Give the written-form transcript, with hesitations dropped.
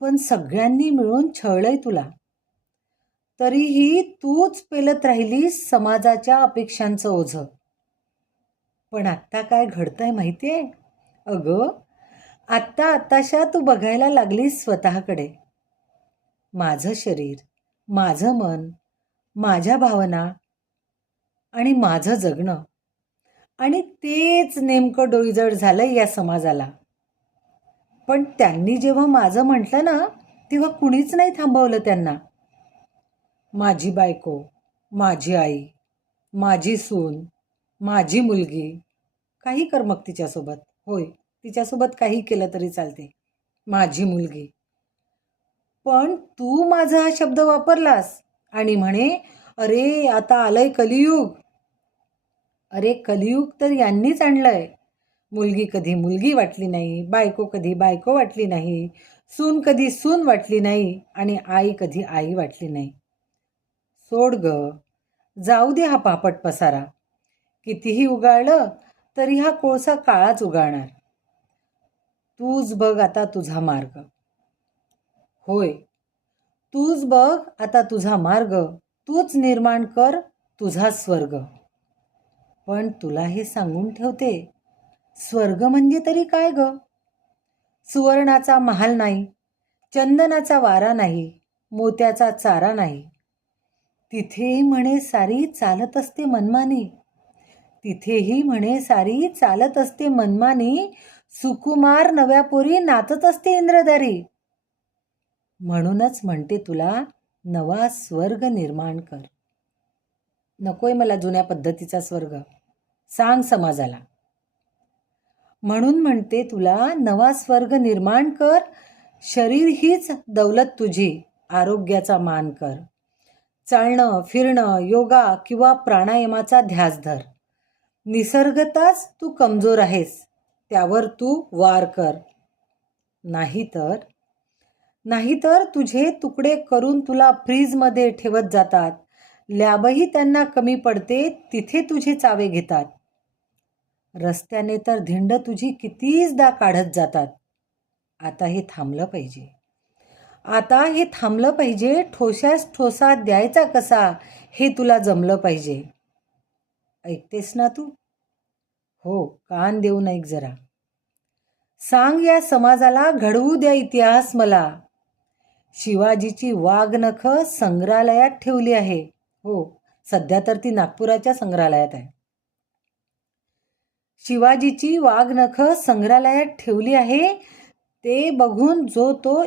पण सगळ्यांनी मिळून छळलंय तुला. तरीही तूच पेलत राहिलीस समाजाच्या अपेक्षांचं ओझं. पण आत्ता काय घडतंय माहितीये? अगं, आत्ताशा तू बघायला लागलीस स्वतःकडे. माझं शरीर, माझं मन, माझ्या भावना आणि माझं जगणं. आणि तेच नेमकं डोईजड झालंय या समाजाला. पण त्यांनी जेव्हा माझं म्हटलं ना, तेव्हा कुणीच नाही थांबवलं त्यांना. माझी बायको, माझी आई, माझी सून, माझी मुलगी, काही कर मग तिच्यासोबत. होय, तिच्यासोबत काही केलं तरी चालते. माझी मुलगी. पण तू माझा हा शब्द वापरलास आणि म्हणे, अरे आता आलंय कलियुग. अरे कलियुग तर यांनीच आणलंय. मुलगी कधी मुलगी वाटली नाही, बायको कधी बायको वाटली नाही, सून कधी सून वाटली नाही आणि आई कधी आई वाटली नाही. सोड ग, जाऊ दे हा पापट पसारा. कितीही उगाळलं तरी हा कोळसा काळाच उगाळणार. तूच बघ आता तुझा मार्ग. होय, तूच बघ आता तुझा मार्ग. तूच निर्माण कर तुझा स्वर्ग. पण तुला हे सांगून ठेवते, स्वर्ग म्हणजे तरी काय ग? सुवर्णाचा महाल नाही, चंदनाचा वारा नाही, मोत्याचा चारा नाही. तिथे म्हणे सारी चालत असते मनमानी. तिथेही म्हणे सारी चालत असते मनमानी. सुकुमार नव्या पोरी नाचत असते इंद्रदारी. म्हणूनच म्हणते तुला, नवा स्वर्ग निर्माण कर. नकोय मला जुन्या पद्धतीचा स्वर्ग. सांग समाजाला. म्हणून म्हणते तुला, नवा स्वर्ग निर्माण कर. शरीर हीच दौलत तुझी, आरोग्याचा मान कर. चालणं, फिरणं, योगा किंवा प्राणायामाचा ध्यास धर. निसर्गताच तू कमजोर आहेस, त्यावर तू वार कर. नाहीतर तुझे तुकडे करून तुला फ्रीजमध्ये ठेवत जातात. लॅबही त्यांना कमी पडते, तिथे तुझे चावे घेतात. रस्त्याने तर धिंड तुझी कितीचदा काढत जातात. आता हे थांबलं पाहिजे. ठोशास ठोसा द्यायचा कसा, हे तुला जमलं पाहिजे. ऐकतेस ना तू? हो, कान देऊन ऐक जरा. सांग या समाजाला, घडवू द्या इतिहास मला. शिवाजीची वाघनख संग्रहालयात ठेवली आहे. हो, सध्या तर ती नागपुराच्या संग्रहालयात आहे. शिवाजीची वाघनख संग्रहालयात ठेवली आहे. ते बघून जो तो